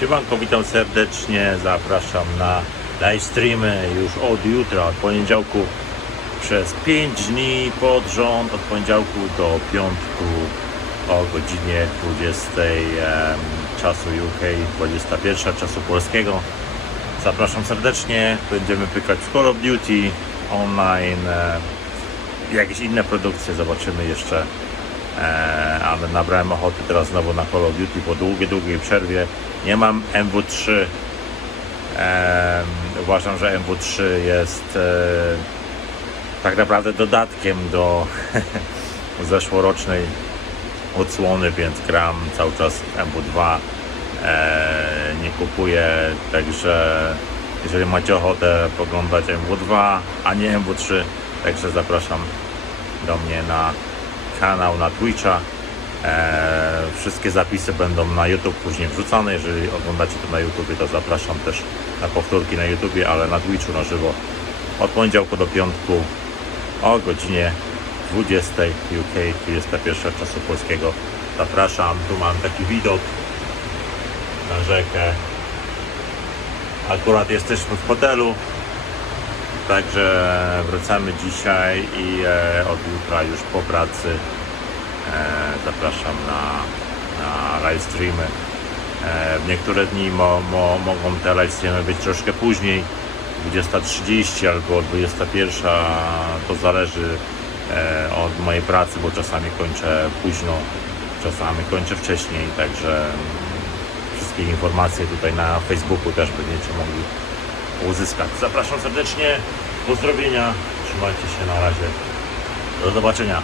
Siemanko, witam serdecznie, zapraszam na live streamy już od jutra, od poniedziałku przez 5 dni pod rząd, od poniedziałku do piątku o godzinie 20 em, czasu UK, 21 czasu polskiego. Zapraszam serdecznie, będziemy pykać Call of Duty online, e, jakieś inne produkcje, zobaczymy jeszcze. Nabrałem ochoty teraz znowu na Call of Duty po długiej, długiej przerwie. Nie mam MW3. E, uważam, że MW3 jest e, tak naprawdę dodatkiem do zeszłorocznej odsłony, więc gram cały czas w MW2. E, nie kupuję, także jeżeli macie ochotę poglądać MW2, a nie MW3, także zapraszam do mnie na kanał na Twitcha. E, wszystkie zapisy będą na YouTube później wrzucane. Jeżeli oglądacie to na YouTube, to zapraszam też na powtórki na YouTube, ale na Twitchu na żywo od poniedziałku do piątku o godzinie 20 UK, 21 czasu polskiego. Zapraszam. Tu mam taki widok na rzekę. Akurat jesteśmy w hotelu, Także wracamy dzisiaj i e, od jutra już po pracy zapraszam na, na live streamy. E, w niektóre dni mo, mo, mogą te live streamy być troszkę później, 20.30 albo 21.00, to zależy e, od mojej pracy, bo czasami kończę późno, czasami kończę wcześniej, także mm, wszystkie informacje tutaj na Facebooku też będziecie mogli uzyskać. Zapraszam serdecznie, pozdrowienia, trzymajcie się na razie, do zobaczenia.